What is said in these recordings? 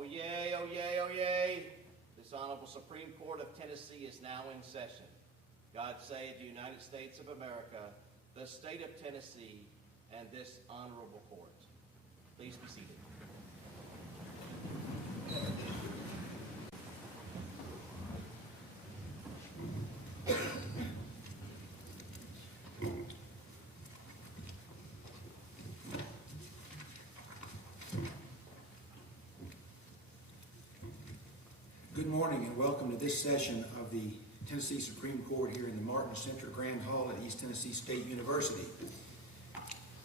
Oh yay, oh yay, oh yay. This Honorable Supreme Court of Tennessee is now in session. God save the United States of America, the state of Tennessee, and this honorable court. Please be seated. Good morning and welcome to this session of the Tennessee Supreme Court here in the Martin Center Grand Hall at East Tennessee State University.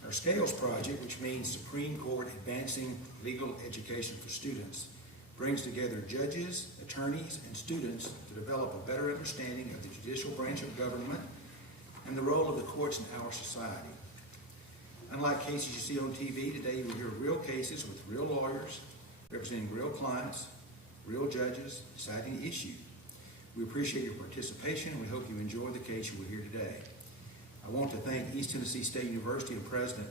Our SCALES project, which means Supreme Court Advancing Legal Education for Students, brings together judges, attorneys, and students to develop a better understanding of the judicial branch of government and the role of the courts in our society. Unlike cases you see on TV, today you will hear real cases with real lawyers representing real clients, real judges deciding the issue. We appreciate your participation and we hope you enjoy the case you will hear today. I want to thank East Tennessee State University and President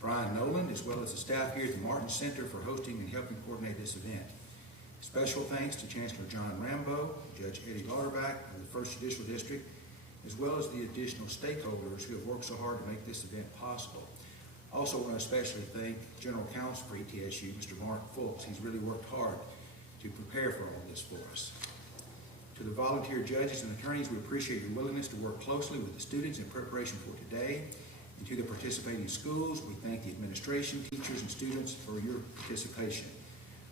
Brian Noland, as well as the staff here at the Martin Center for hosting and helping coordinate this event. Special thanks to Chancellor John Rambo, Judge Eddie Lauterbach of the 1st Judicial District, as well as the additional stakeholders who have worked so hard to make this event possible. Also want to especially thank General Counsel for ETSU, Mr. Mark Fultz. He's really worked hard to prepare for all this for us. To the volunteer judges and attorneys, we appreciate your willingness to work closely with the students in preparation for today. And to the participating schools, we thank the administration, teachers, and students for your participation.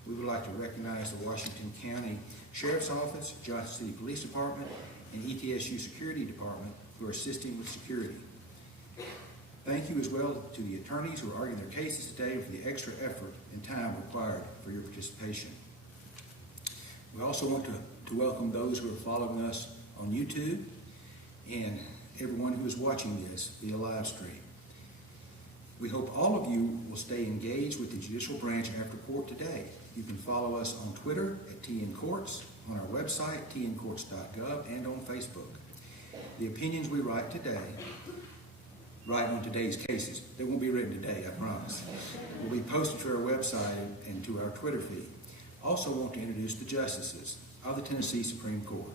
We would like to recognize the Washington County Sheriff's Office, Johnson City Police Department, and ETSU Security Department who are assisting with security. Thank you as well to the attorneys who are arguing their cases today for the extra effort and time required for your participation. We also want to welcome those who are following us on YouTube and everyone who is watching this via live stream. We hope all of you will stay engaged with the judicial branch after court today. You can follow us on Twitter at TN Courts, on our website, tncourts.gov, and on Facebook. The opinions we write on today's cases, they won't be written today, I promise, will be posted to our website and to our Twitter feed. Also want to introduce the justices of the Tennessee Supreme Court.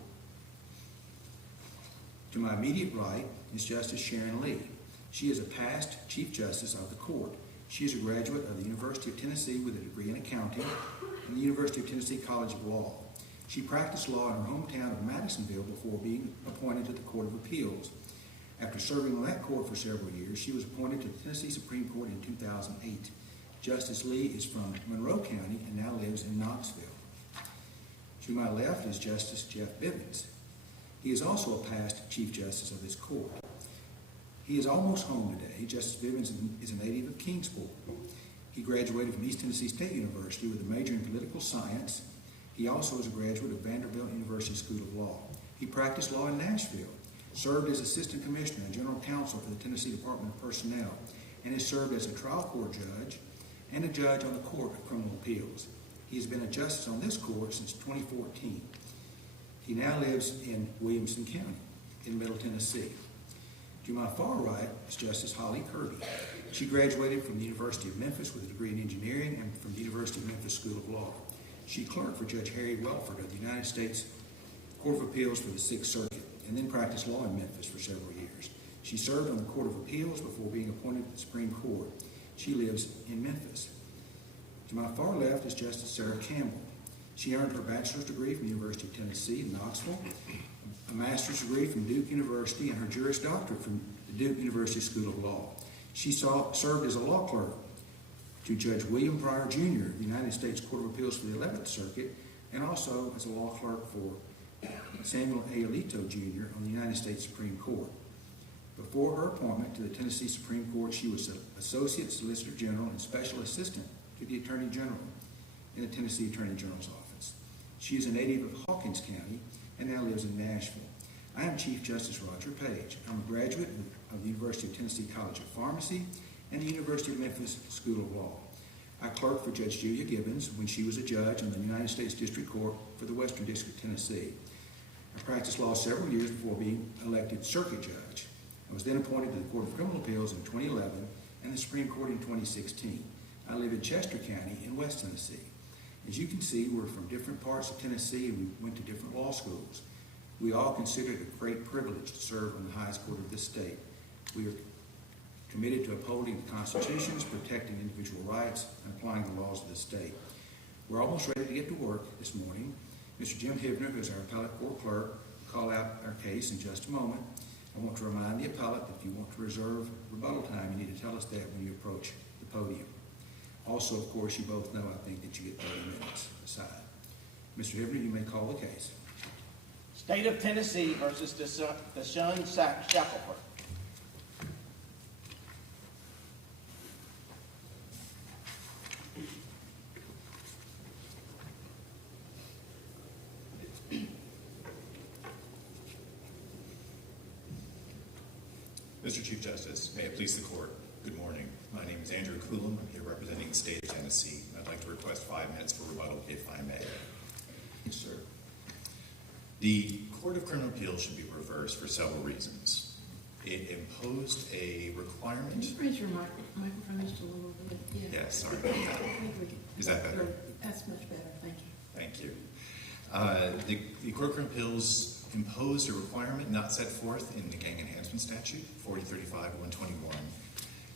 To my immediate right is Justice Sharon Lee. She is a past Chief Justice of the court. She is a graduate of the University of Tennessee with a degree in accounting and the University of Tennessee College of Law. She practiced law in her hometown of Madisonville before being appointed to the Court of Appeals. After serving on that court for several years, she was appointed to the Tennessee Supreme Court in 2008. Justice Lee is from Monroe County and now lives in Knoxville. To my left is Justice Jeff Bivens. He is also a past Chief Justice of this court. He is almost home today. Justice Bivens is a native of Kingsport. He graduated from East Tennessee State University with a major in political science. He also is a graduate of Vanderbilt University School of Law. He practiced law in Nashville, served as Assistant Commissioner and General Counsel for the Tennessee Department of Personnel, and has served as a trial court judge and a judge on the Court of Criminal Appeals. He has been a justice on this court since 2014. He now lives in Williamson County in Middle Tennessee. To my far right is Justice Holly Kirby. She graduated from the University of Memphis with a degree in engineering and from the University of Memphis School of Law. She clerked for Judge Harry Welford of the United States Court of Appeals for the 6th Circuit and then practiced law in Memphis for several years. She served on the Court of Appeals before being appointed to the Supreme Court. She lives in Memphis. To my far left is Justice Sarah Campbell. She earned her bachelor's degree from the University of Tennessee in Knoxville, a master's degree from Duke University, and her Juris Doctorate from the Duke University School of Law. She served as a law clerk to Judge William Pryor, Jr. of the United States Court of Appeals for the 11th Circuit, and also as a law clerk for Samuel A. Alito, Jr. on the United States Supreme Court. Before her appointment to the Tennessee Supreme Court, she was Associate Solicitor General and Special Assistant to the Attorney General in the Tennessee Attorney General's office. She is a native of Hawkins County and now lives in Nashville. I am Chief Justice Roger Page. I'm a graduate of the University of Tennessee College of Pharmacy and the University of Memphis School of Law. I clerked for Judge Julia Gibbons when she was a judge on the United States District Court for the Western District of Tennessee. I practiced law several years before being elected circuit judge. I was then appointed to the Court of Criminal Appeals in 2011 and the Supreme Court in 2016. I live in Chester County in West Tennessee. As you can see, we're from different parts of Tennessee and we went to different law schools. We all consider it a great privilege to serve on the highest court of this state. We are committed to upholding the constitutions, protecting individual rights, and applying the laws of the state. We're almost ready to get to work this morning. Mr. Jim Hibner, who is our appellate court clerk, will call out our case in just a moment. I want to remind the appellate that if you want to reserve rebuttal time, you need to tell us that when you approach the podium. Also, of course, you both know, I think, that you get 30 minutes aside. Mr. Hibner, you may call the case. State of Tennessee versus Dashun Shackleford. Mr. Chief Justice, may it please the court, good morning. My name is Andrew Coulomb. I'm here representing the state of Tennessee. I'd like to request 5 minutes for rebuttal, if I may. Yes, sir. The Court of Criminal Appeals should be reversed for several reasons. It imposed a requirement. Can you raise your microphone just a little bit? Yeah. Yes, sorry about that. Is that better? That's much better. Thank you. Thank you. The Court of Criminal Appeals imposed a requirement not set forth in the Gang Enhancement Statute, 4035-121.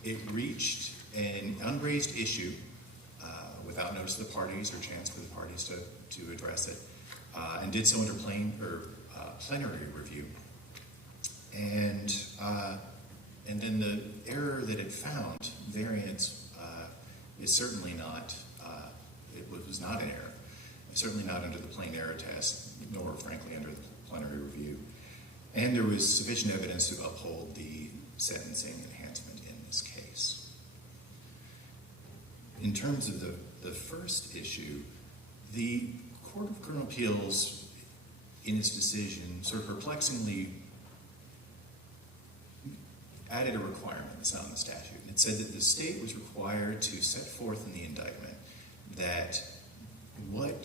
It reached an unraised issue without notice to the parties or chance for the parties to address it, and did so under plenary review. And then the error that it found, variance, is certainly not, it was not an error. Certainly not under the plain error test, nor frankly under the plenary review. And there was sufficient evidence to uphold the sentencing enhancement in this case. In terms of the first issue, the Court of Criminal Appeals, in its decision, sort of perplexingly added a requirement that's not in the statute. And it said that the state was required to set forth in the indictment that what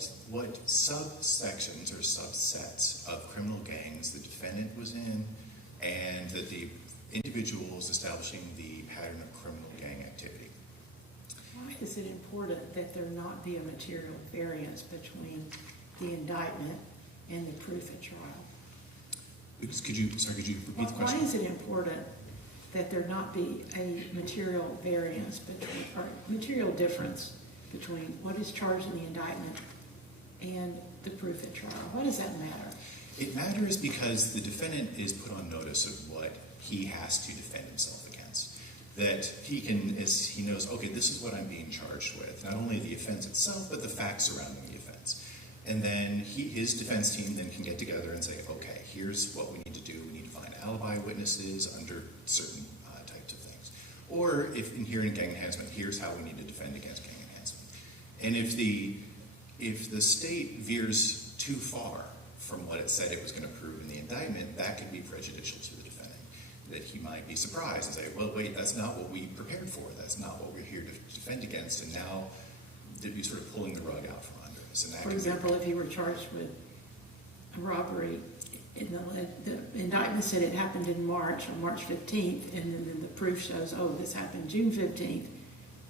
subsections or subsets of criminal gangs the defendant was in, and that the individuals establishing the pattern of criminal gang activity. Why is it important that there not be a material variance between the indictment and the proof at trial? Could you repeat the question? Why is it important that there not be a material variance between, or material difference between what is charged in the indictment and the proof at trial? Why does that matter? It matters because the defendant is put on notice of what he has to defend himself against. That he can, as he knows, okay, this is what I'm being charged with. Not only the offense itself, but the facts surrounding the offense. And then his defense team then can get together and say, okay, here's what we need to do. We need to find alibi witnesses under certain types of things. Or if in gang enhancement, here's how we need to defend against gang enhancement. And if the state veers too far from what it said it was going to prove in the indictment, that could be prejudicial to the defendant. That he might be surprised and say, well, wait, that's not what we prepared for. That's not what we're here to defend against. And now they'd be sort of pulling the rug out from under us. And that For example, if he were charged with a robbery, the indictment said it happened in March, on March 15th, and then the proof shows, oh, this happened June 15th,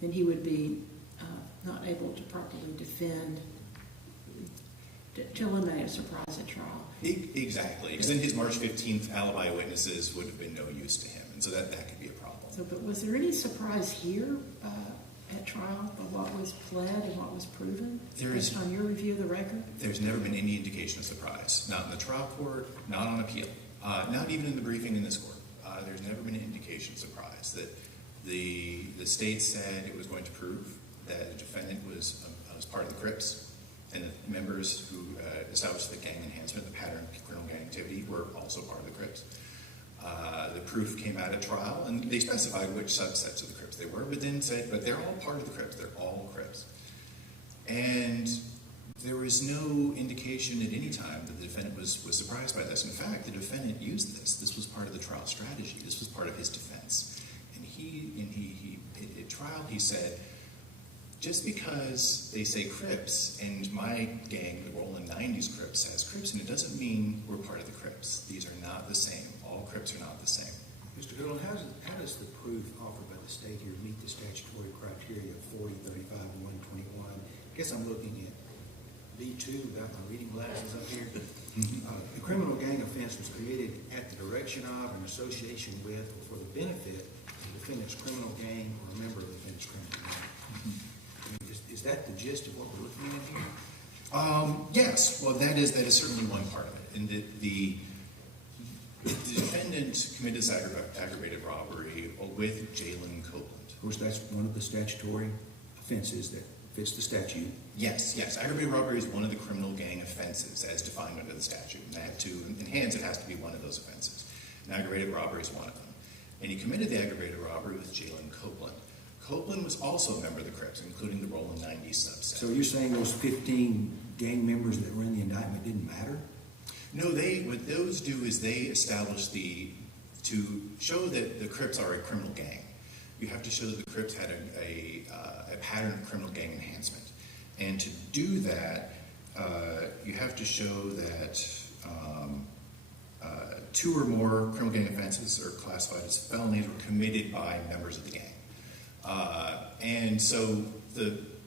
then he would be not able to properly defend, to eliminate a surprise at trial. Exactly, because then his March 15th alibi witnesses would have been no use to him, and so that could be a problem. So, but was there any surprise here at trial of what was pled and what was proven? Based on your review of the record? There's never been any indication of surprise. Not in the trial court, not on appeal, not even in the briefing in this court. There's never been an indication of surprise that the state said it was going to prove that the defendant was part of the Crips, and the members who established the gang enhancement, the pattern of criminal gang activity, were also part of the Crips. The proof came out at trial, and they specified which subsets of the Crips they were, but then said, but they're all part of the Crips. They're all Crips. And there was no indication at any time that the defendant was surprised by this. In fact, the defendant used this. This was part of the trial strategy. This was part of his defense. And at trial, he said, just because they say Crips, and my gang, the Roland 90s Crips, has Crips, and it doesn't mean we're part of the Crips. These are not the same. All Crips are not the same. Mr. Goodall, how does the proof offered by the state here meet the statutory criteria of 40, 35, and 121? I guess I'm looking at B2 without my reading glasses up here. The criminal gang offense was committed at the direction of, in association with, or for the benefit of the defendant's criminal gang or a member of the defendant's criminal gang. I mean, is that the gist of what we're looking at here? Yes. Well, that is certainly one part of it. And the defendant committed this aggravated robbery with Jalen Copeland. Of course, that's one of the statutory offenses that fits the statute. Yes. Aggravated robbery is one of the criminal gang offenses as defined under the statute. And that, to enhance, it has to be one of those offenses. And aggravated robbery is one of them. And he committed the aggravated robbery with Jalen Copeland. Copeland was also a member of the Crips, including the Roland 90 subset. So you're saying those 15 gang members that were in the indictment didn't matter? No, what those do is they establish to show that the Crips are a criminal gang, you have to show that the Crips had a pattern of criminal gang enhancement. And to do that, you have to show that 2 or more criminal gang offenses are classified as felonies were committed by members of the gang.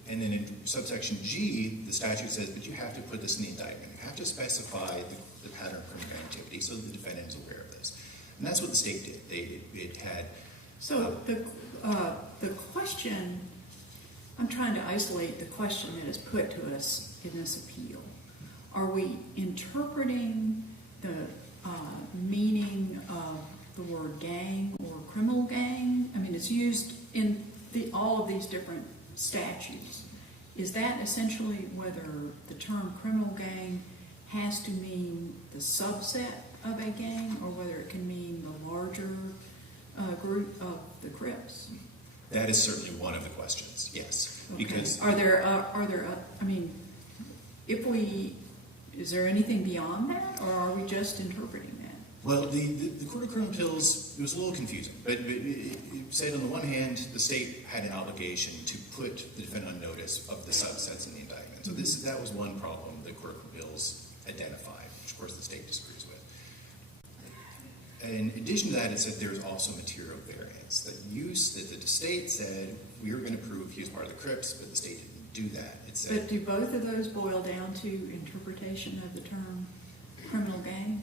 And then in subsection G, the statute says that you have to put this in the indictment. You have to specify the pattern of criminal gang activity so that the defendant is aware of this. And that's what the state did. It had... So the question, I'm trying to isolate the question that is put to us in this appeal. Are we interpreting the meaning of the word gang or criminal gang? I mean, it's used in all of these different statutes. Is that essentially whether the term criminal gang has to mean the subset of a gang or whether it can mean the larger group of the Crips? That is certainly one of the questions, yes. Okay. Because I mean, is there anything beyond that, or are we just interpreting that? Well, the Court of Criminal Appeals, it was a little confusing, but it said on the one hand, the state had an obligation to put the defendant on notice of the subsets in the indictment. So that was one problem the Court of Appeals identified, which of course the state disagrees with. In addition to that, it said there's also material variance. That the state said we were going to prove he was part of the Crips, but the state didn't do that. It said, But do both of those boil down to interpretation of the term criminal gang?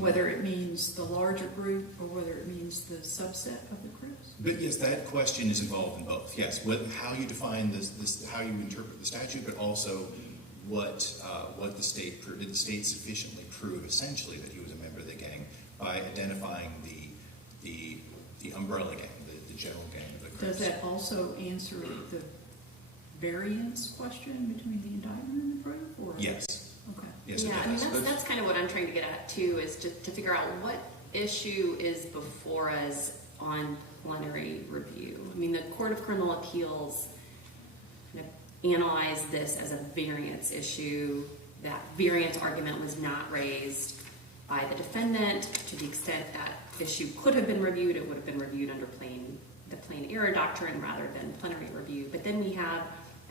Whether it means the larger group or whether it means the subset of the Crips? But yes, that question is involved in both. Yes, how you define this, how you interpret the statute, but also what the state proved. Did the state sufficiently prove essentially that he was a member of the gang by identifying the umbrella gang, the general gang of the Crips? Does that also answer the variance question between the indictment and the proof? Or? Yes. Okay. Yes, Yeah, it I mean, does. that's kind of what I'm trying to get at too, is to figure out what issue is before us on plenary review. I mean, the Court of Criminal Appeals kind of analyzed this as a variance issue. That variance argument was not raised by the defendant. To the extent that issue could have been reviewed, it would have been reviewed under the plain error doctrine rather than plenary review. But then we have,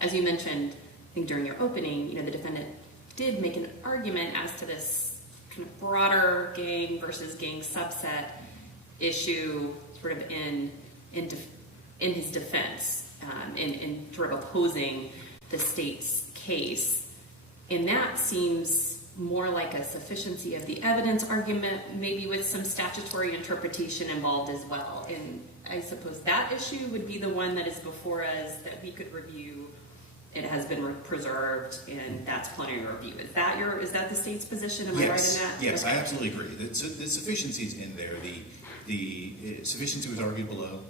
as you mentioned, I think during your opening, the defendant did make an argument as to this kind of broader gang versus gang subset issue, sort of in his defense, in sort of opposing the state's case. And that seems more like a sufficiency of the evidence argument, maybe with some statutory interpretation involved as well. And I suppose that issue would be the one that is before us that we could review. It has been preserved, and that's plenary review. Is that the state's position? Am I right in that? Yes, okay. I absolutely agree. The sufficiency is in there. The sufficiency was argued below.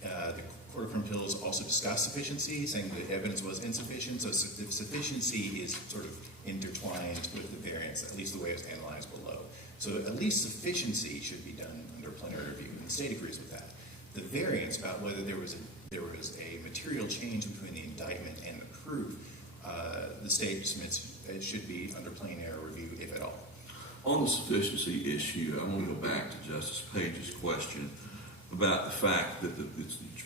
The Court of Criminal Appeals also discussed sufficiency, saying the evidence was insufficient. So the sufficiency is sort of intertwined with the variance, at least the way it was analyzed below. So at least sufficiency should be done under plenary review, and the state agrees with that. The variance about whether there was a material change between the indictment and the proof, the state submits it should be under plain error review, if at all. On the sufficiency issue, I want to go back to Justice Page's question about the fact that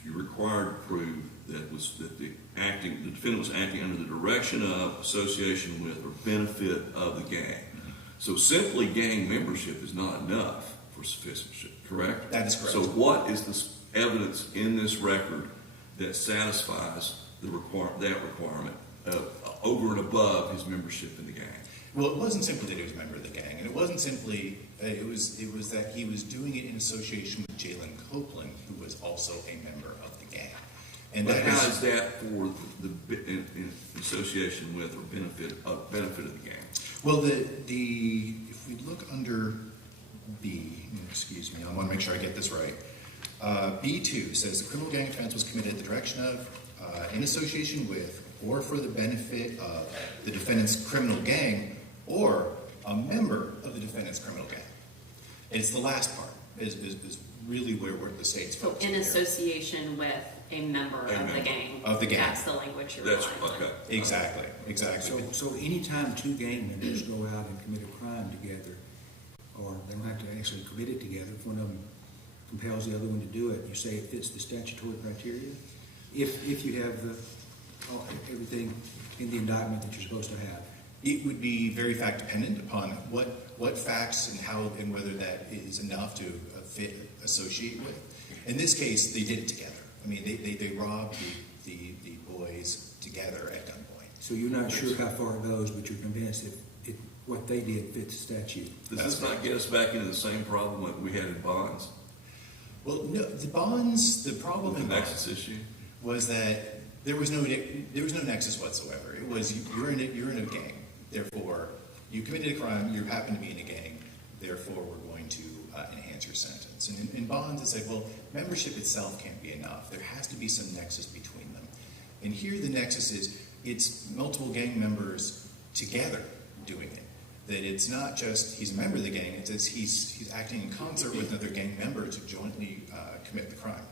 you're required to prove that the defendant was acting under the direction of, association with, or benefit of the gang. So simply gang membership is not enough for sufficiency, correct? That is correct. So what is the evidence in this record that satisfies that requirement over and membership in the gang. Well, it wasn't simply that he was a member of the gang, and it wasn't simply, it was that he was doing it in association with Jalen Copeland, who was also a member of the gang. And But that how is that for in association with or benefit of the gang? Well, if we look under B, excuse me, I want to make sure I get this right. B2 says the criminal gang offense was committed at the direction of, in association with, or for the benefit of the defendant's criminal gang, or a member of the defendant's criminal gang. And it's the last part is really where the state's So focusing in here. association with a member of the gang. Of the gang. That's the language you're That's relying on. okay. Exactly. So anytime two gang members go out and commit a crime together, or they don't have to actually commit it together, if one of them compels the other one to do it, you say it fits the statutory criteria? If you have everything in the indictment that you're supposed to have? It would be very fact dependent upon what facts and how and whether that is enough to associate with. In this case, they did it together. I mean, they robbed the boys together at gunpoint. So you're not sure how far it goes, but you're convinced that what they did fits the statute? Does this not get us back into the same problem that we had in bonds? Well, no, the bonds, the problem With in the bonds nexus issue? was that there was no nexus whatsoever. It was you're in a gang, therefore you committed a crime, you happen to be in a gang, therefore we're going to enhance your sentence. And in bonds, it's like, well, membership itself can't be enough. There has to be some nexus between them. And here the nexus is it's multiple gang members together doing it. That it's not just he's a member of the gang, it's he's acting in concert with another gang member to jointly commit the crime.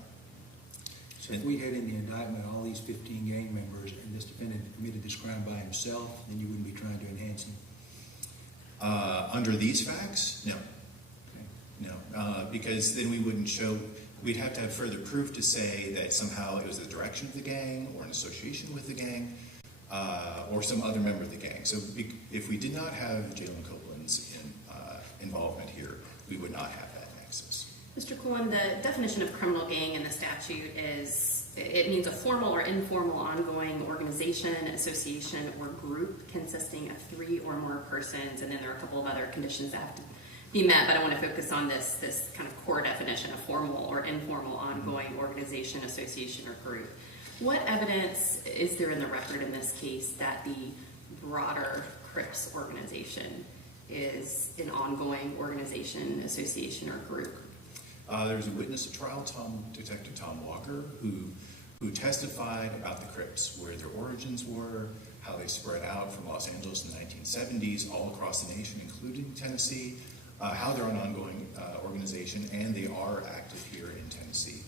So if we had in the indictment all these 15 gang members and this defendant committed this crime by himself, then you wouldn't be trying to enhance him? Under these facts, no. Okay. No, because then we wouldn't show, we'd have to have further proof to say that somehow it was the direction of the gang or an association with the gang or some other member of the gang. So if we did not have Jalen Copeland's involvement here, we would not have that nexus. Mr. Cohen, the definition of criminal gang in the statute is, it means a formal or informal ongoing organization, association, or group consisting of 3 or more persons, and then there are a couple of other conditions that have to be met, but I want to focus on this kind of core definition of formal or informal ongoing organization, association, or group. What evidence is there in the record in this case that the broader Crips organization is an ongoing organization, association, or group? There was a witness at trial, Detective Tom Walker, who testified about the Crips, where their origins were, how they spread out from Los Angeles in the 1970s all across the nation, including Tennessee, how they're an ongoing organization, and they are active here in Tennessee.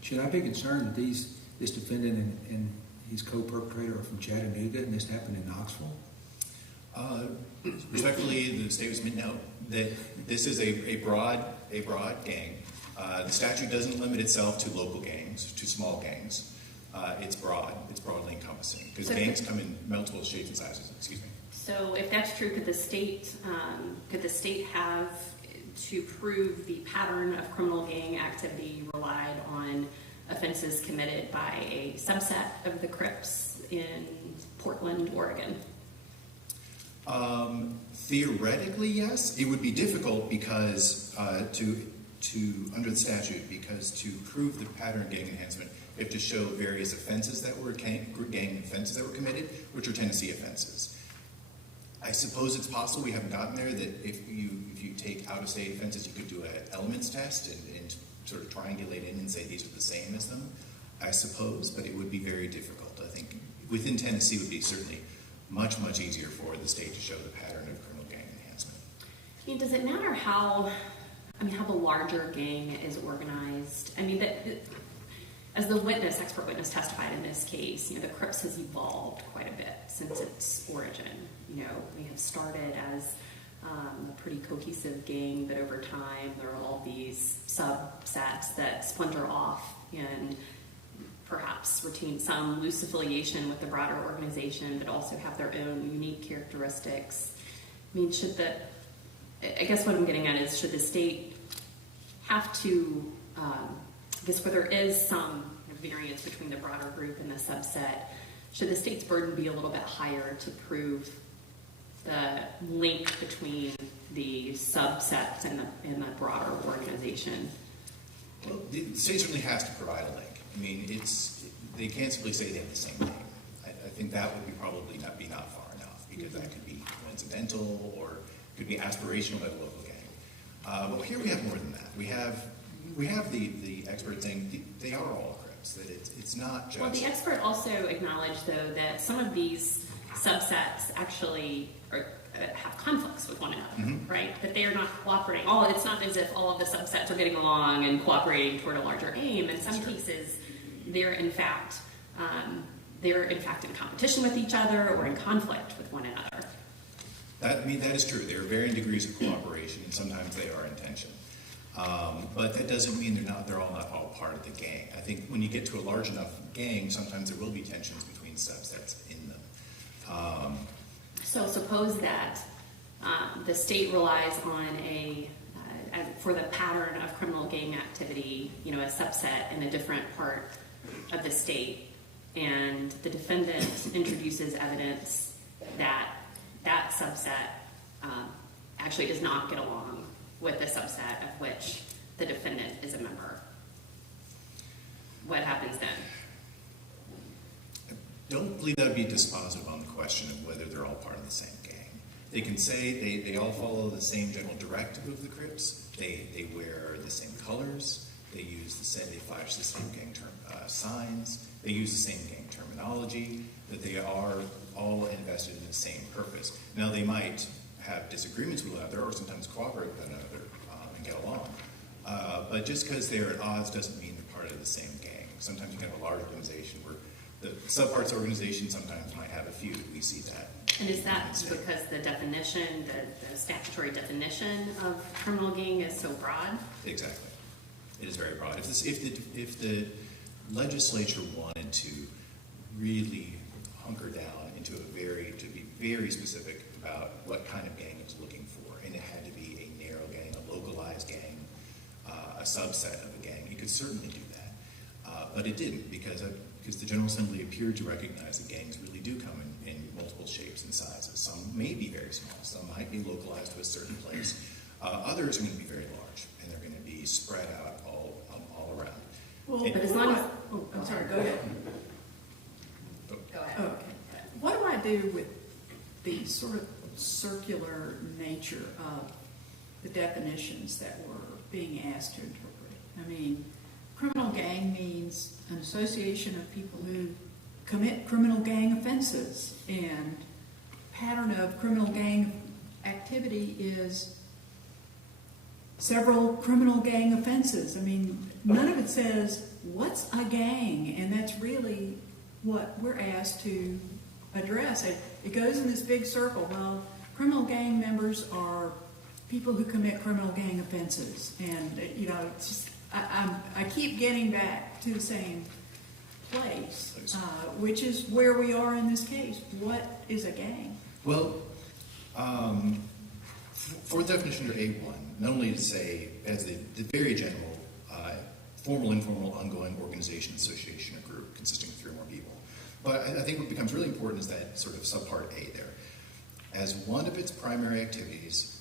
Should I be concerned that this defendant and his co-perpetrator are from Chattanooga and this happened in Knoxville? Respectfully, the state was meant no, that this is a broad gang. The statute doesn't limit itself to local gangs, to small gangs. It's broadly encompassing, because So gangs come in multiple shapes and sizes. Excuse me. So if that's true, could the state have, to prove the pattern of criminal gang activity, relied on offenses committed by a subset of the Crips in Portland, Oregon? Theoretically, yes. It would be difficult because under the statute, because to prove the pattern of gang enhancement, you have to show various offenses that were gang offenses that were committed, which are Tennessee offenses. I suppose it's possible, we haven't gotten there, that if you take out-of-state offenses, you could do an elements test and sort of triangulate in and say these are the same as them, I suppose, but it would be very difficult. I think within Tennessee would be certainly much, much easier for the state to show the pattern of criminal gang enhancement. I mean, does it matter how the larger gang is organized? I mean, as the expert witness testified in this case, the Crips has evolved quite a bit since its origin. We have started as a pretty cohesive gang, but over time there are all these subsets that splinter off and perhaps retain some loose affiliation with the broader organization, but also have their own unique characteristics. I mean, I guess what I'm getting at is, should the state have to, I guess where there is some variance between the broader group and the subset, should the state's burden be a little bit higher to prove the link between the subsets and the broader organization? Well, the state certainly has to provide a link. I mean, they can't simply say they have the same name. I think that would be probably not far enough, because that could be coincidental or could be aspirational at a local gang. But here we have more than that. We have the expert saying they are all Crips. That it's not just. Well, the expert also acknowledged, though, that some of these subsets actually have conflicts with one another, right? That they are not cooperating. It's not as if all of the subsets are getting along and cooperating toward a larger aim. In some cases, they're in fact in competition with each other or in conflict with one another. That is true. There are varying degrees of cooperation, and sometimes they are in tension. But that doesn't mean they're all not all part of the gang. I think when you get to a large enough gang, sometimes there will be tensions between subsets in them. So suppose that the state relies on for the pattern of criminal gang activity, a subset in a different part of the state, and the defendant introduces evidence that subset actually does not get along with the subset of which the defendant is a member. What happens then? I don't believe that would be dispositive on the question of whether they're all part of the same gang. They can say they all follow the same general directive of the Crips. They wear the same colors. They flash the same gang signs. They use the same gang terminology. That they are all invested in the same purpose. Now, they might have disagreements with one another, or sometimes cooperate with one another and get along. But just because they're at odds doesn't mean they're part of the same gang. Sometimes you can have a large organization where the subparts organization sometimes might have a feud. We see that. And is that because the definition, the statutory definition of criminal gang is so broad? Exactly. It is very broad. If the legislature wanted to really hunker down to be very specific about what kind of gang it was looking for, and it had to be a narrow gang, a localized gang, a subset of a gang, it could certainly do that. But it didn't, because the General Assembly appeared to recognize that gangs really do come in multiple shapes and sizes. Some may be very small, some might be localized to a certain place. Others are going to be very large, and they're going to be spread out all around. Well, But as long as... I'm sorry, go ahead. Go ahead. Oh, okay. What do I do with the sort of circular nature of the definitions that we're being asked to interpret? I mean, criminal gang means an association of people who commit criminal gang offenses, and pattern of criminal gang activity is several criminal gang offenses. I mean, none of it says, what's a gang? And that's really what we're asked to address. It goes in this big circle. Well, criminal gang members are people who commit criminal gang offenses. And, it's just, I keep getting back to the same place, which is where we are in this case. What is a gang? Well, for the definition under A1, not only to say, as the very general, formal, informal, ongoing organization, association, or group consisting of 3 or more people. But I think what becomes really important is that sort of subpart A there. As one of its primary activities...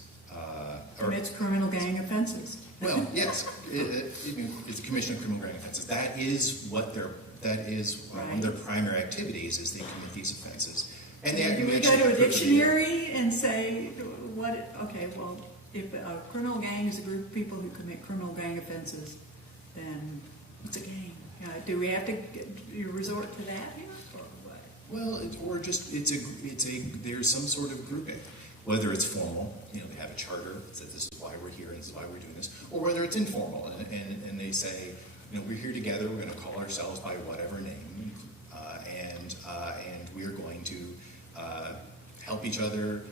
commits criminal gang offenses. Well, yes. It's the commission of criminal gang offenses. That is one of their primary activities, is they commit these offenses. And do we go to a dictionary and say, if a criminal gang is a group of people who commit criminal gang offenses, then it's a gang. Do we have to resort to that here, or what? Well, there's some sort of grouping, whether it's formal, they have a charter that says this is why we're here and this is why we're doing this, or whether it's informal and they say, we're here together, we're going to call ourselves by whatever name, and we're going to help each other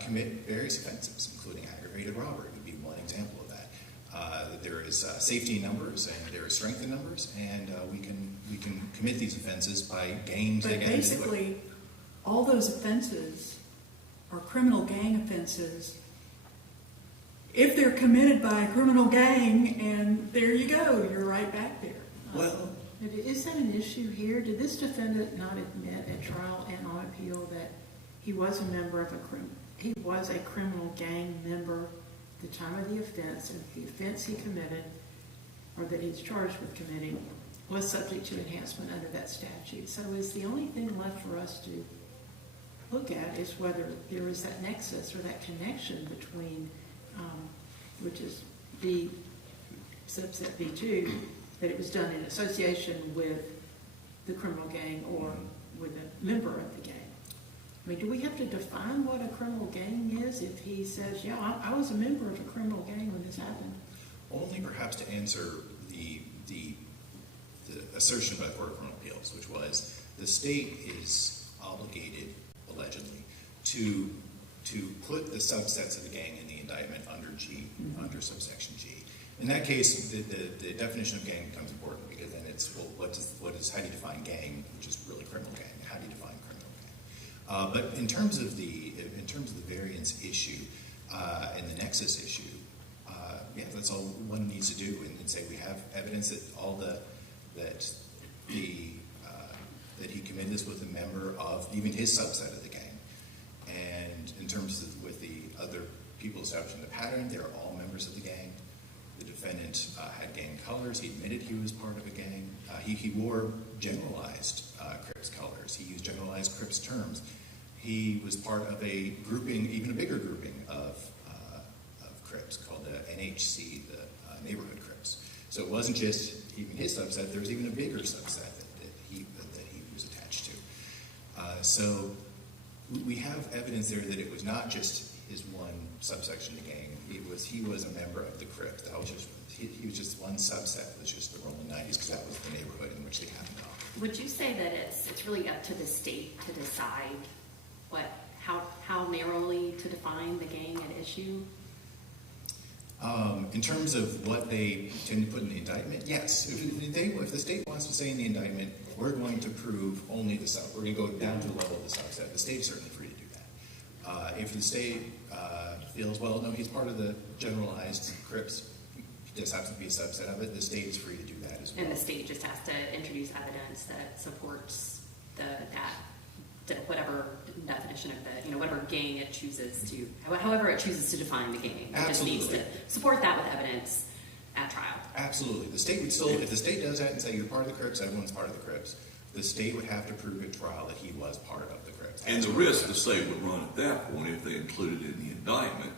commit various offenses, including aggravated robbery would be one example of that. There is safety in numbers, and there is strength in numbers, and we can commit these offenses by gang together. But basically, all those offenses are criminal gang offenses if they're committed by a criminal gang, and there you go, you're right back there. Well, is that an issue here? Did this defendant not admit at trial and on appeal that he he was a member of he was a criminal gang member at the time of the offense, and the offense he committed, or that he's charged with committing, was subject to enhancement under that statute. So is the only thing left for us to look at is whether there is that nexus or that connection between, which is B, subset B2, that it was done in association with the criminal gang or with a member of the gang. I mean, do we have to define what a criminal gang is if he says, yeah, I was a member of a criminal gang when this happened? Only perhaps to answer the assertion by the Court of Criminal Appeals, which was the state is obligated, allegedly, to put the subsets of the gang in the indictment under G, under subsection G. In that case, the definition of gang becomes important, because then it's, well, how do you define gang, which is really criminal gang? How do you define criminal gang? But in terms of the variance issue and the nexus issue, yeah, that's all one needs to do, and say we have evidence that that he committed this with a member of even his subset of the gang. And in terms of with the other people establishing the pattern, they're all members of the gang. The defendant had gang colors. He admitted he was part of a gang. He wore generalized Crips colors. He used generalized Crips terms. He was part of a grouping, even a bigger grouping of Crips called the NHC, the Neighborhood Crips. So it wasn't just even his subset. There was even a bigger subset that he was attached to. So we have evidence there that it was not just his one subsection of the gang. He was a member of the Crips. That was just he was just one subset. It was just the Rolling 90s, because that was the neighborhood in which they happened on. Would you say that it's really up to the state to decide how narrowly to define the gang at issue? In terms of what they tend to put in the indictment, yes. If the state wants to say in the indictment, we're going to prove only the sub, we're going to go down to the level of the subset, the state is certainly free to do that. If the state feels, well, no, he's part of the generalized Crips, he just happens to be a subset of it, the state is free to do that as well. And the state just has to introduce evidence that supports whatever definition of the, whatever gang it chooses to, however it chooses to define the gang. It just needs to support that with evidence at trial. Absolutely. The state would still, if the state does that and say you're part of the Crips, everyone's part of the Crips, the state would have to prove at trial that he was part of the Crips. And the risk the state would run at that point, if they included it in the indictment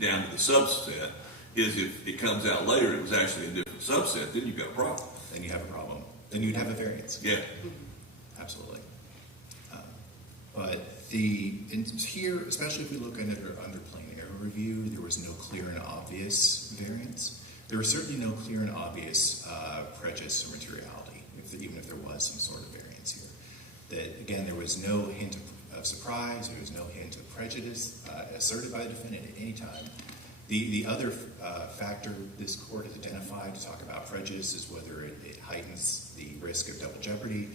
down to the subset, is if it comes out later it was actually a different subset, then you've got a problem. Then you have a problem. Then you'd have a variance. Yeah. Absolutely. But here, especially if we look at it under plain error review, there was no clear and obvious variance. There was certainly no clear and obvious prejudice or materiality, even if there was some sort of variance here. That, again, there was no hint of surprise, there was no hint of prejudice asserted by the defendant at any time. The other factor this court has identified to talk about prejudice is whether it heightens the risk of double jeopardy.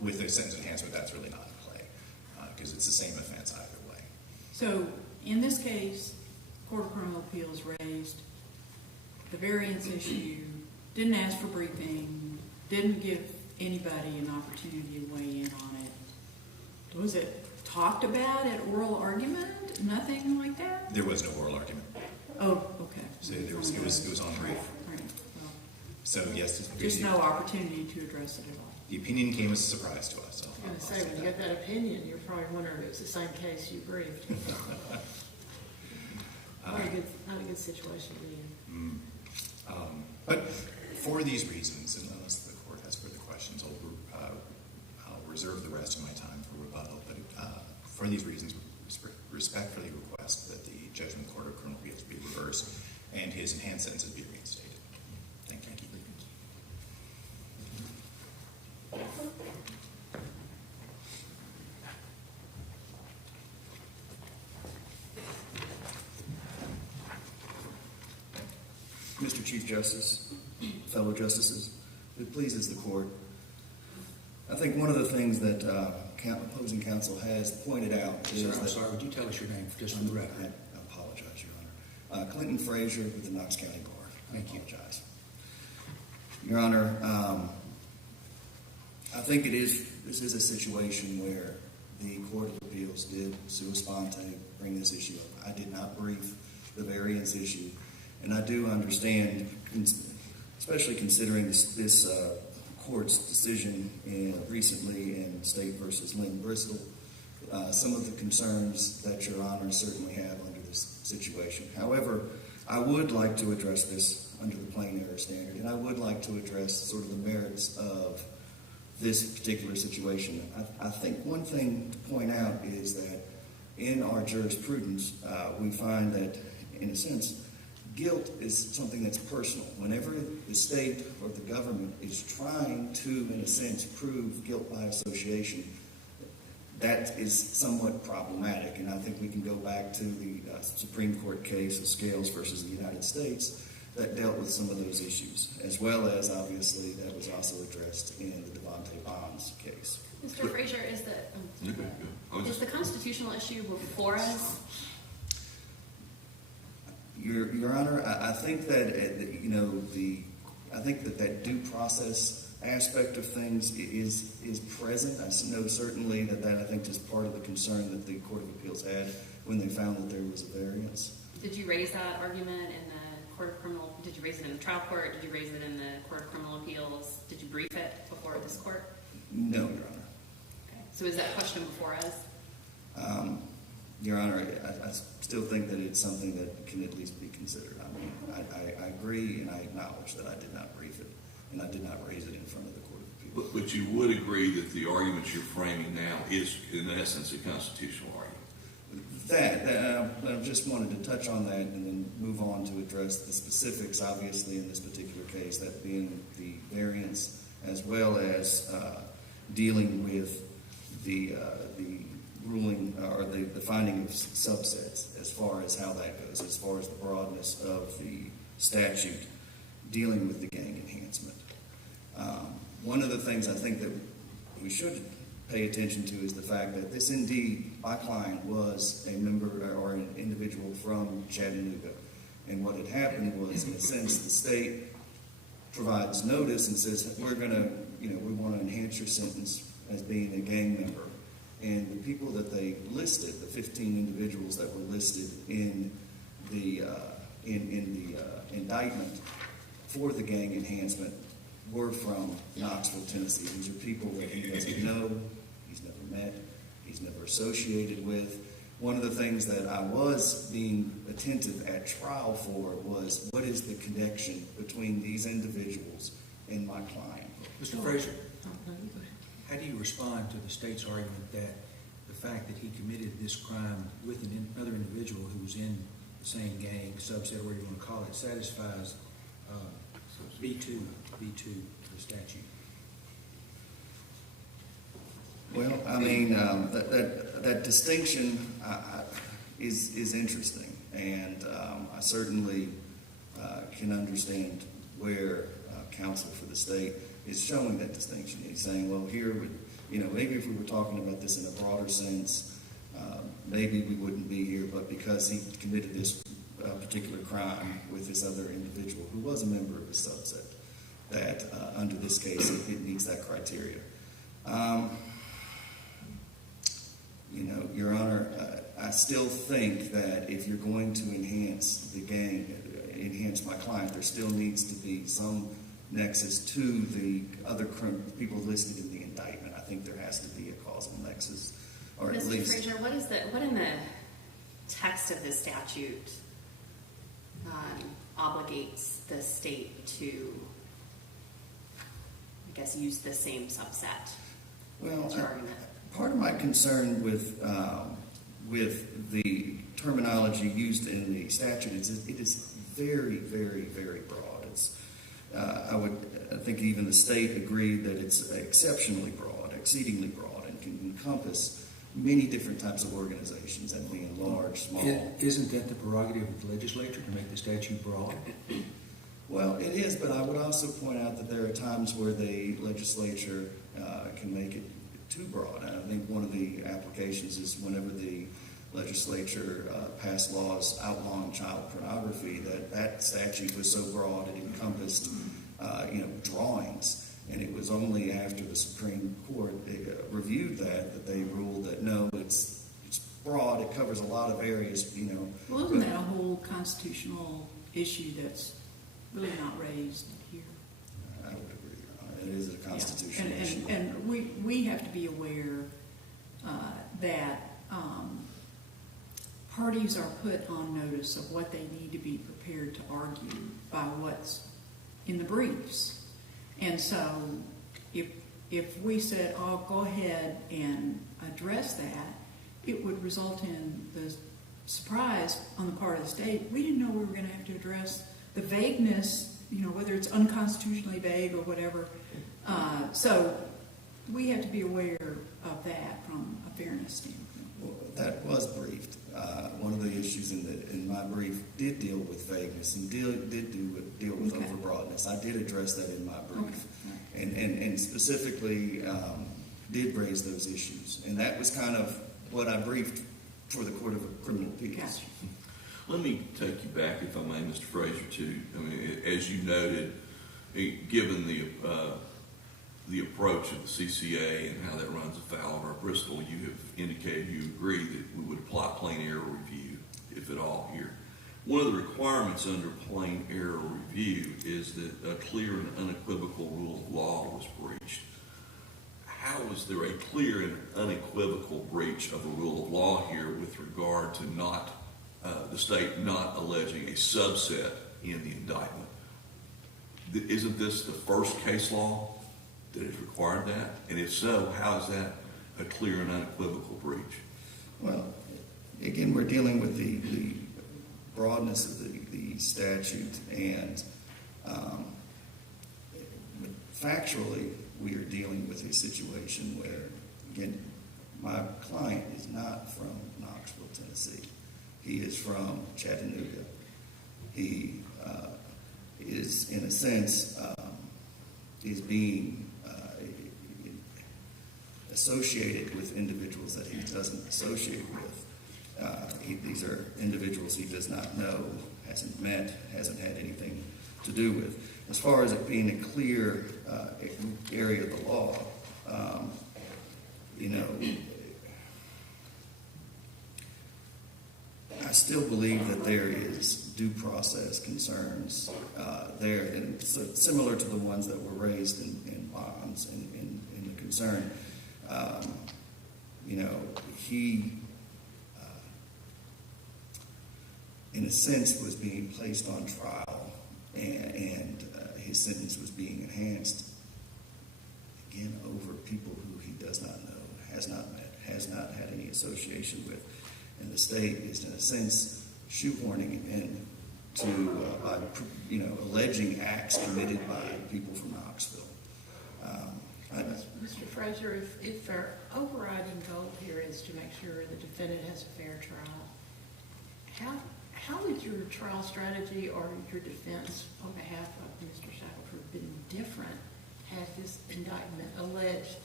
With a sentence enhancement, that's really not in play, because it's the same offense either way. So, in this case, Court of Criminal Appeals raised the variance issue, didn't ask for briefing, didn't give anybody an opportunity to weigh in on it. Was it talked about at oral argument? Nothing like that? There was no oral argument. Oh, okay. So it was on brief. Right. Well, So yes, just no opportunity to address it at all. The opinion came as a surprise to us. I was going to say, when you get that opinion, you're probably wondering if it's the same case you briefed. Not a good situation to be in. But for these reasons, and unless the court has further questions, I'll reserve the rest of my time for rebuttal. But for these reasons, respectfully request that the judgment of the Court of Criminal Appeals be reversed and his enhanced sentences be reinstated. Thank you. Mr. Chief Justice, fellow justices, if it pleases the court, I think one of the things that opposing counsel has pointed out is Sir, that... I'm sorry, would you tell us your name just for the record? I apologize, Your Honor. Clinton Frazier with the Knox County Bar. Thank you. Apologize. Your Honor, I think this is a situation where the Court of Appeals course, did sua sponte bring this issue up. I did not brief the variance issue, and I do understand, especially considering this court's decision recently in State versus Lynn Bristol, some of the concerns that Your Honor certainly have under this situation. However, I would like to address this under the plain error standard, and I would like to address sort of the merits of this particular situation. I think one thing to point out is that in our jurisprudence, we find that, in a sense, guilt is something that's personal. Whenever the state or the government is trying to, in a sense, prove guilt by association, that is somewhat problematic. And I think we can go back to the Supreme Court case of Scales versus the United States that dealt with some of those issues, as well as, obviously, that was also addressed in the Devontae Bonds case. Mr. Frazier, is the constitutional issue before us? Your Honor, I think that I think that due process aspect of things is present. I know certainly that I think is part of the concern that the Court of Appeals had when they found that there was a variance. Did you raise that argument in the Court of Criminal? Did you raise it in the trial court? Did you raise it in the Court of Criminal Appeals? Did you brief it before this court? No, Your Honor. Okay. So is that question before us? Your Honor, I still think that it's something that can at least be considered. I mean, I agree and I acknowledge that I did not brief it and I did not raise it in front of the Court of Appeals. But you would agree that the argument you're framing now is, in essence, a constitutional argument? I just wanted to touch on that and then move on to address the specifics, obviously, in this particular case, that being the variance as well as dealing with the ruling or the finding of subsets as far as how that goes, as far as the broadness of the statute dealing with the gang enhancement. One of the things I think that we should pay attention to is the fact that this indeed, my client was a member or an individual from Chattanooga. And what had happened was, in a sense, the state provides notice and says, we're going to, we want to enhance your sentence as being a gang member. And the people that they listed, the 15 individuals that were listed in the indictment for the gang enhancement were from Knoxville, Tennessee. These are people that he doesn't know, he's never met, he's never associated with. One of the things that I was being attentive at trial for was, what is the connection between these individuals and my client? Mr. Frazier, how do you respond to the state's argument that the fact that he committed this crime with another individual who was in the same gang, subset, whatever you want to call it, satisfies B2 of the statute? Well, I mean, that distinction is interesting, and I certainly can understand where counsel for the state is showing that distinction. He's saying, well, here, maybe if we were talking about this in a broader sense, maybe we wouldn't be here, but because he committed this particular crime with this other individual who was a member of the subset, that under this case, it meets that criteria. Your Honor, I still think that if you're going to enhance the gang, enhance my client, there still needs to be some nexus to the other people listed in the indictment. I think there has to be a causal nexus, or at least. Mr. Frazier, what in the text of the statute obligates the state to, I guess, use the same subset? Well, part of my concern with the terminology used in the statute is it is very, very, very broad. I think even the state agreed that it's exceptionally broad, exceedingly broad, and can encompass many different types of organizations, that being large, small. Isn't that the prerogative of the legislature to make the statute broad? Well, it is, but I would also point out that there are times where the legislature can make it too broad. And I think one of the applications is whenever the legislature passed laws outlawing child pornography, that statute was so broad it encompassed drawings. And it was only after the Supreme Court reviewed that they ruled that no, it's it covers a lot of areas, you know. Well, isn't that a whole constitutional issue that's really not raised here? I would agree, Your Honor. It is a constitutional Yeah. issue. And we have to be aware that parties are put on notice of what they need to be prepared to argue by what's in the briefs. And so if we said, oh, go ahead and address that, it would result in the surprise on the part of the state. We didn't know we were going to have to address the vagueness, you know, whether it's unconstitutionally vague or whatever. So we have to be aware of that from a fairness standpoint. Well, that was briefed. One of the issues in my brief did deal with vagueness and did deal with Okay. overbroadness. I did address that in my brief, Okay. and specifically did raise those issues. And that was kind of what I briefed for the Court of Criminal Appeals. Gotcha. Let me take you back, if I may, Mr. Frazier, too. I mean, as you noted, given the approach of the CCA and how that runs afoul of our Bristol, you have indicated you agree that we would apply plain error review, if at all, here. One of the requirements under plain error review is that a clear and unequivocal rule of law was breached. How is there a clear and unequivocal breach of a rule of law here with regard to the state not alleging a subset in the indictment? Isn't this the first case law that has required that? And if so, how is that a clear and unequivocal breach? Well, again, we're dealing with the broadness of the statute, and factually, we are dealing with a situation where, again, my client is not from Knoxville, Tennessee. He is from Chattanooga. He is, in a sense, is being associated with individuals that he doesn't associate with. These are individuals he does not know, hasn't met, hasn't had anything to do with. As far as it being a clear area of the law, you know, I still believe that there is due process concerns there, and so similar to the ones that were raised in Bonds in the concern. You know, he, in a sense, was being placed on trial, and his sentence was being enhanced, again, over people who he does not know, has not met, has not had any association with. And the state is, in a sense, shoehorning it in to, you know, alleging acts committed by people from Knoxville. Mr. Frazier, if our overriding goal here is to make sure the defendant has a fair trial, how would your trial strategy or your defense on behalf of Mr. Shackleford been different had this indictment alleged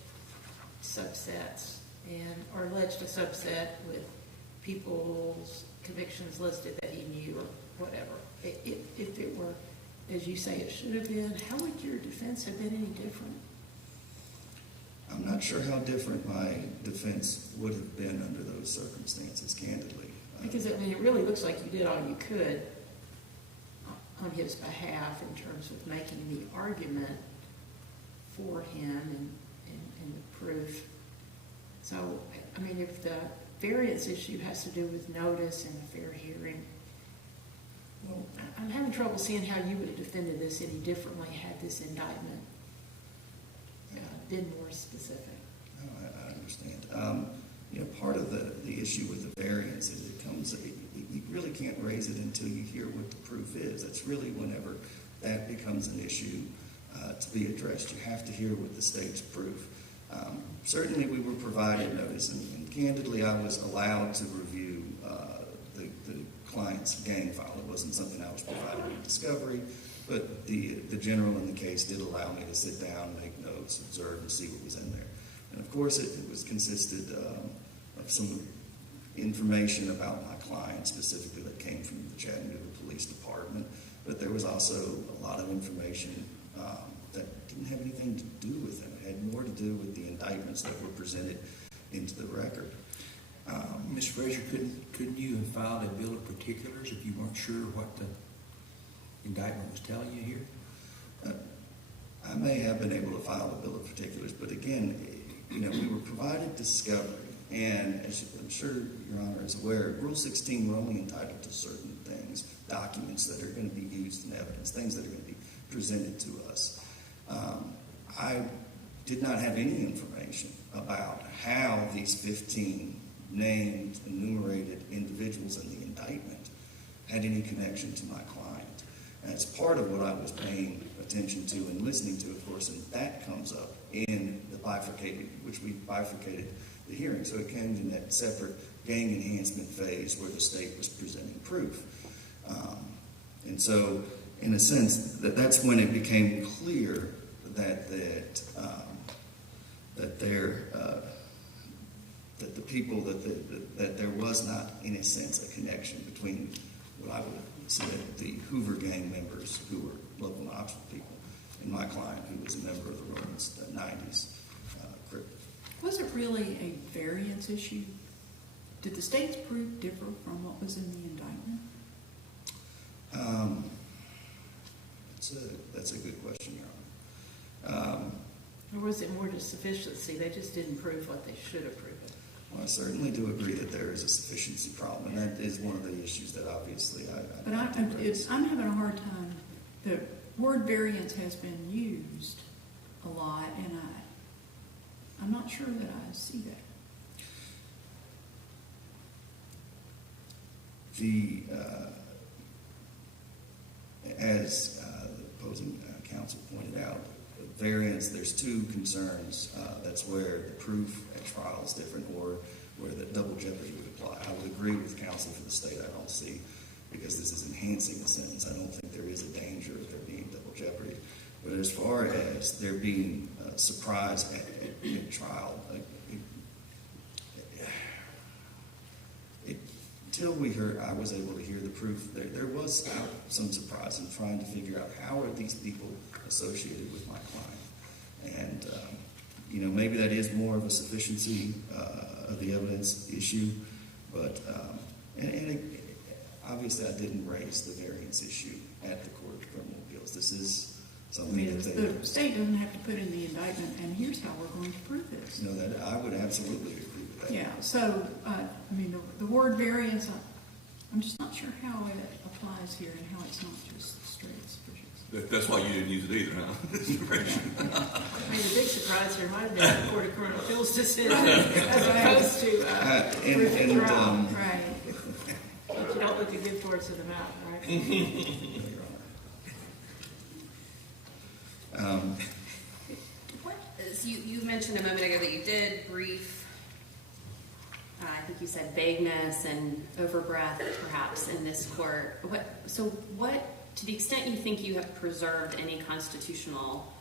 subsets or alleged a subset with people's convictions listed that he knew or whatever? If it were, as you say, it should have been, how would your defense have been any different? I'm not sure how different my defense would have been under those circumstances, candidly. Because, I mean, it really looks like you did all you could on his behalf in terms of making the argument for him and the proof. So, I mean, if the variance issue has to do with notice and a fair hearing, well, I'm having trouble seeing how you would have defended this any differently had this indictment been more specific. I understand. You know, part of the issue with the variance is you really can't raise it until you hear what the proof is. That's really whenever that becomes an issue to be addressed. You have to hear what the state's proof. Certainly we were provided notice, and candidly I was allowed to review the client's gang file. It wasn't something I was provided in discovery, but the general in the case did allow me to sit down, make notes, observe, and see what was in there. And of course it was consisted of some information about my client specifically that came from the Chattanooga Police Department, but there was also a lot of information that didn't have anything to do with him. It had more to do with the indictments that were presented into the record. Mr. Mr. Frazier, couldn't you have filed a bill of particulars if you weren't sure what the indictment was telling you here? I may have been able to file a bill of particulars, but again, we were provided discovery, and as I'm sure Your Honor is aware, Rule 16, we're only entitled to certain things, documents that are going to be used in evidence, things that are going to be presented to us. I did not have any information about how these 15 named, enumerated individuals in the indictment had any connection to my client. And it's part of what I was paying attention to and listening to, of course, and that comes up in the bifurcated, which we bifurcated the hearing. So it came in that separate gang enhancement phase where the state was presenting proof. And so, in a sense, that's when it became clear that the people that there was not, in a sense, a connection between what I would say the Hoover gang members who were local Knoxville people and my client who was a member of the Romans 90s group. Was it really a variance issue? Did the state's proof differ from what was in the indictment? That's a good question, Your Honor. Or was it more just sufficiency? They just didn't prove what they should have proven. Well, I certainly do agree that there is a sufficiency problem, and that is one of the issues that obviously But I'm having a hard time. The word variance has been used a lot, and I'm not sure that I see that. As the opposing counsel pointed out, variance, there's two concerns. That's where the proof at trial is different or where the double jeopardy would apply. I would agree with counsel for the state. I don't see, because this is enhancing the sentence, I don't think there is a danger of there being double jeopardy. But as far as there being surprise at trial, until I was able to hear the proof, there was some surprise in trying to figure out how are these people associated with my client. And, maybe that is more of a sufficiency of the evidence issue, but obviously I didn't raise the variance issue at the Court of Criminal Appeals. This is something the state doesn't have to put in the indictment, and here's how we're going to prove this. That I would absolutely agree with that. Yeah, so, the word variance, I'm just not sure how it applies here and how it's not just straight sufficiency. That's why you didn't use it either, huh? The big surprise here might have been the Court of Criminal Appeals decision as opposed to proof at trial. Right. But you don't look a good horse in the mouth, right? So you mentioned a moment ago that you did brief, I think you said vagueness and overbreath perhaps in this court. What, to the extent you think you have preserved any constitutional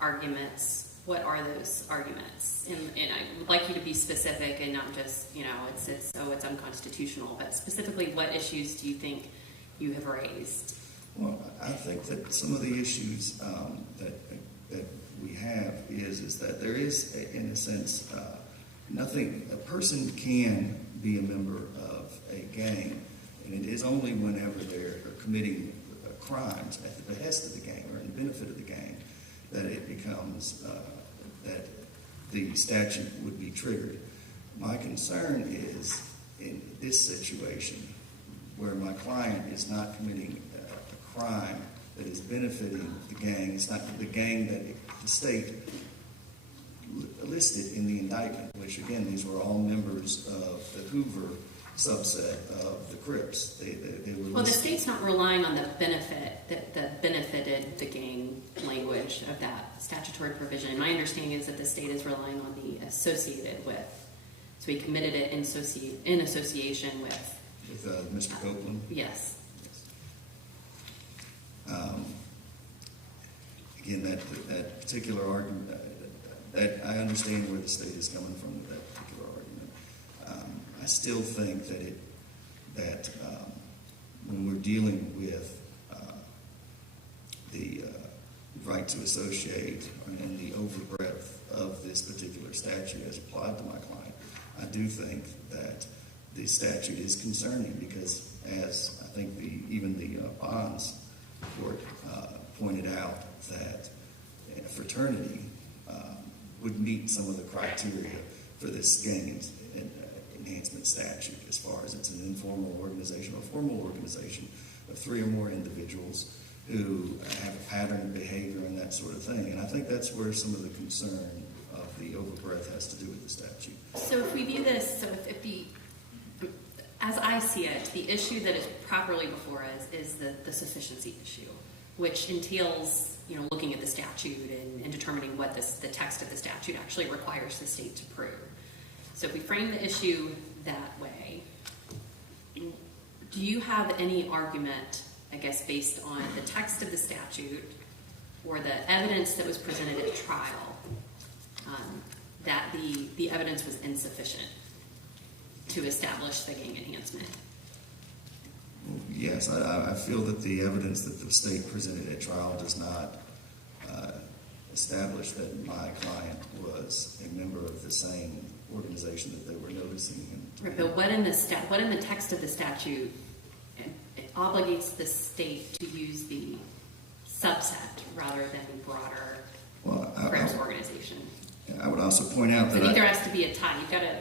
arguments, what are those arguments? And I would like you to be specific and not just, it's unconstitutional, but specifically what issues do you think you have raised? Well, I think that some of the issues that we have is that there is, in a sense, a person can be a member of a gang, and it is only whenever they're committing crimes at the behest of the gang or in the benefit of the gang that it becomes, that the statute would be triggered. My concern is in this situation where my client is not committing a crime that is benefiting the gang. It's not the gang that the state listed in the indictment, which again, these were all members of the Hoover subset of the Crips. They were well, the state's not relying on the benefit, that benefited the gang language of that statutory provision. My understanding is that the state is relying on the associated with. So he committed it in association with. With Mr. Copeland? Yes. Again, that particular argument, that I understand where the state is coming from with that particular argument. I still think that when we're dealing with the right to associate and the overbreadth of this particular statute as applied to my client, I do think that the this statute is concerning because, as I think even the Bonds Court pointed out, that a fraternity would meet some of the criteria for this gang enhancement statute, as far as it's an informal organization or formal organization of 3 or more individuals who have a pattern of behavior and that sort of thing. And I think that's where some of the concern of the overbreadth has to do with the statute. So if we view this, as I see it, the issue that is properly before us is the sufficiency issue, which entails, looking at the statute and determining what the text of the statute actually requires the state to prove. So if we frame the issue that way, do you have any argument, I guess, based on the text of the statute or the evidence that was presented at trial, that the evidence was insufficient to establish the gang enhancement? Yes, I feel that the evidence that the state presented at trial does not establish that my client was a member of the same organization that they were noticing him to be. Right, but what in the text of the statute it obligates the state to use the subset rather than the broader Crips organization? I would also point out that I think there has to be a tie. You've got to,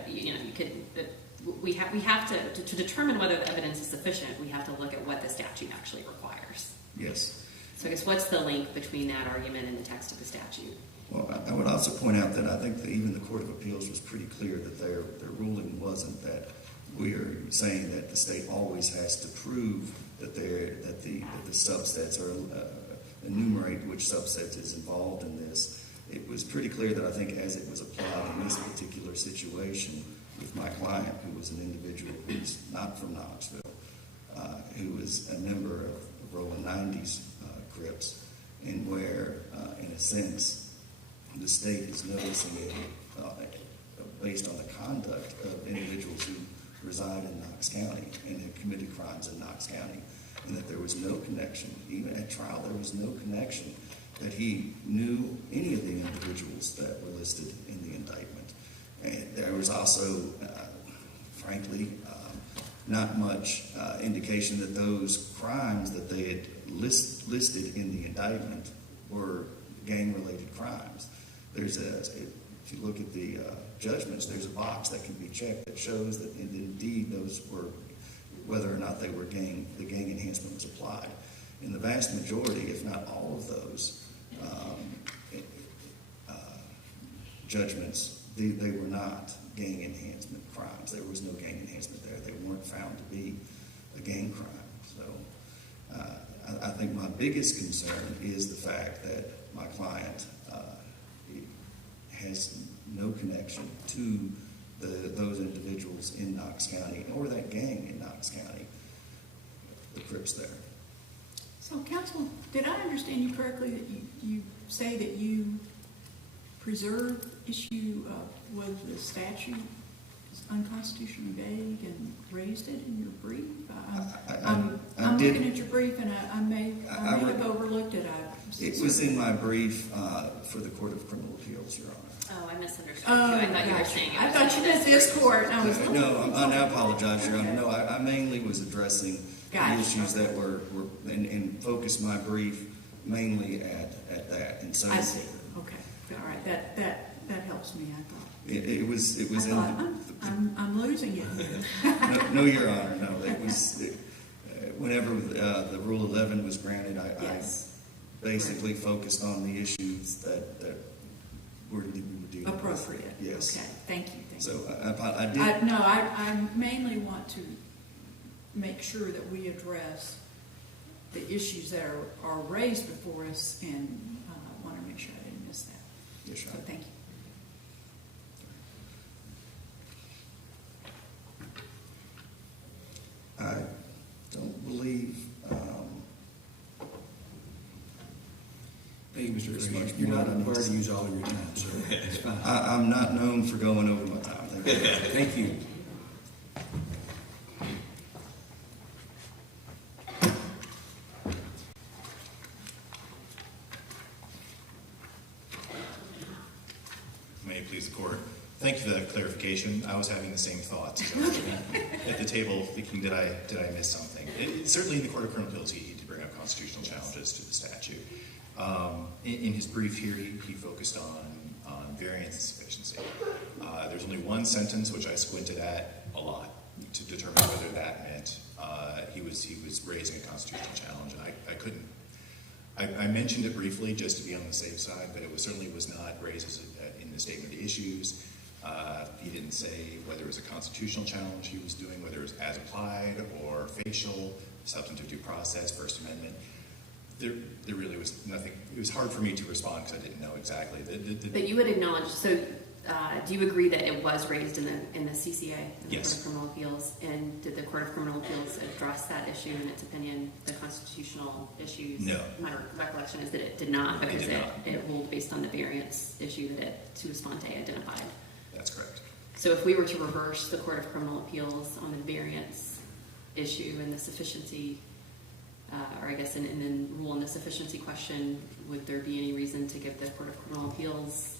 we have to determine whether the evidence is sufficient. We have to look at what the statute actually requires. Yes. So I guess what's the link between that argument and the text of the statute? Well, I would also point out that I think that even the Court of Appeals was pretty clear that their ruling wasn't that we are saying that the state always has to prove that the subsets are enumerate which subsets is involved in this. It was pretty clear that I think as it was applied in this particular situation with my client, who was an individual who's not from Knoxville, who was a member of Rolling 90s Crips, and where, in a sense, the state is noticing it based on the conduct of individuals who reside in Knox County and have committed crimes in Knox County, and that there was no connection. Even at trial, there was no connection that he knew any of the individuals that were listed in the indictment. And there was also, frankly, not much indication that those crimes that they had listed in the indictment were gang-related crimes. If you look at the judgments, there's a box that can be checked that shows that indeed those were, whether or not they were the gang enhancement was applied. In the vast majority, if not all of those judgments, they were not gang enhancement crimes. There was no gang enhancement there. They weren't found to be a gang crime. So I think my biggest concern is the fact that my client has no connection to those individuals in Knox County or that gang in Knox County, the Crips there. So, counsel, did I understand you correctly that you say that you preserved issue with the statute is unconstitutionally vague and raised it in your brief? I'm looking at your brief and I may have overlooked it. It was in my brief for the Court of Criminal Appeals, Your Honor. Oh, I misunderstood you. I thought you were saying it. I thought you meant this court. I apologize, Your Honor. No, I mainly was addressing the issues that were and focused my brief mainly at that. And so I see. Okay. All right. That helps me. I thought it was I'm losing it here. No, Your Honor. No, it was whenever the Rule 11 was granted, I basically focused on the issues that were deemed appropriate. Yes. Okay. Thank you. So I did. I mainly want to make sure that we address the issues that are raised before us, and want to make sure I didn't miss that. Yes, Your So Honor. thank you. I don't believe. Thank you, Mr. Frazier. You're not required to use all of your time, sir. It's fine. I'm not known for going over my time. Thank you. Thank you. May it please the court. Thank you for that clarification. I was having the same thoughts. at the table thinking, did I miss something? Certainly in the Court of Criminal Appeals, he did bring up constitutional challenges to the statute. In his brief here, he focused on variance and sufficiency. There's only one sentence which I squinted at a lot to determine whether that meant he was raising a constitutional challenge, and I couldn't. I mentioned it briefly just to be on the safe side, but it certainly was not raised in the statement of issues. He didn't say whether it was a constitutional challenge he was doing, whether it was as applied or facial, substantive due process, First Amendment. There really was nothing. It was hard for me to respond because I didn't know exactly. But you would acknowledge, so do you agree that it was raised in the CCA, in the Yes. Court of Criminal Appeals? And did the Court of Criminal Appeals address that issue in its opinion, the constitutional issues? No. My recollection is that it did not, It because did not. it ruled based on the variance issue that it sua sponte identified. That's correct. So if we were to reverse the Court of Criminal Appeals on the variance issue and the sufficiency, or I guess and then rule on the sufficiency question, would there be any reason to give the Court of Criminal Appeals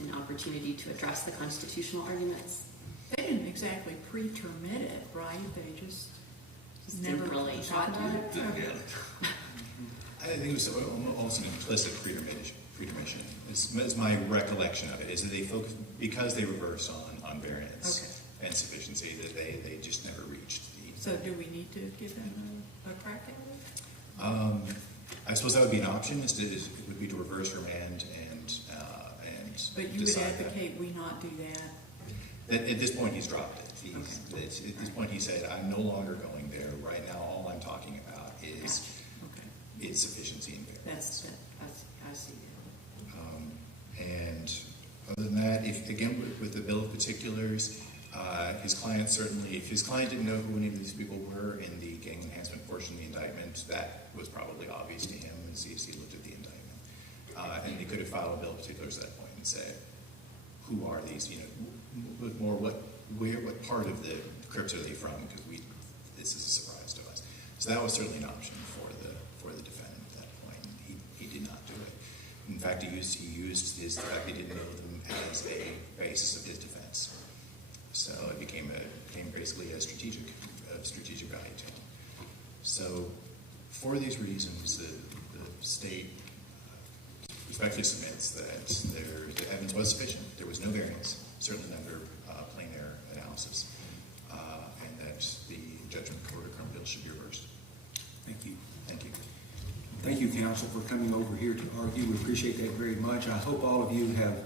an opportunity to address the constitutional arguments? They didn't exactly pre-termit it, right? They just Didn't never really talked about it. Didn't get it. I think it was almost an implicit pretermission. Is my recollection of it, is that they focus, because they reverse on variance and sufficiency, that they just never reached the. So do we need to give them a crack at it? I suppose that would be an option. It would be to reverse remand and But you would decide advocate we not do that? At this point, he's dropped it. At this point, he said, "I'm no longer going there. Right now, all I'm talking about is Okay. its sufficiency and variance." I see that. And other than that, with the bill of particulars, his client certainly, if his client didn't know who any of these people were in the gang enhancement portion of the indictment, that was probably obvious to him as he looked at the indictment. And he could have filed a bill of particulars at that point and said, who are these, with more what part of the Crips are they from, because this is a surprise to us. So that was certainly an option for the defendant at that point. He did not do it. In fact, he used his fact he didn't know them as a basis of his defense. So it became basically a strategic value to him. So for these reasons, the state respectfully submits that the evidence was sufficient. There was no variance, certainly under plain error analysis, and that the judgment of the Court of Criminal Appeals should be reversed. Thank you. Thank you. Thank you, counsel, for coming over here to argue. We appreciate that very much. I hope all of you have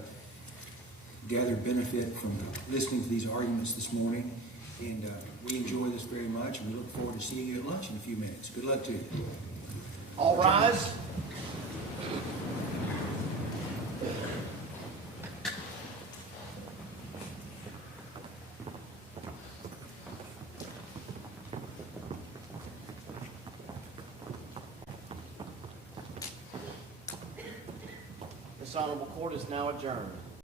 gathered benefit from listening to these arguments this morning. And we enjoy this very much, and we look forward to seeing you at lunch in a few minutes. Good luck to you. All rise. This honorable court is now adjourned.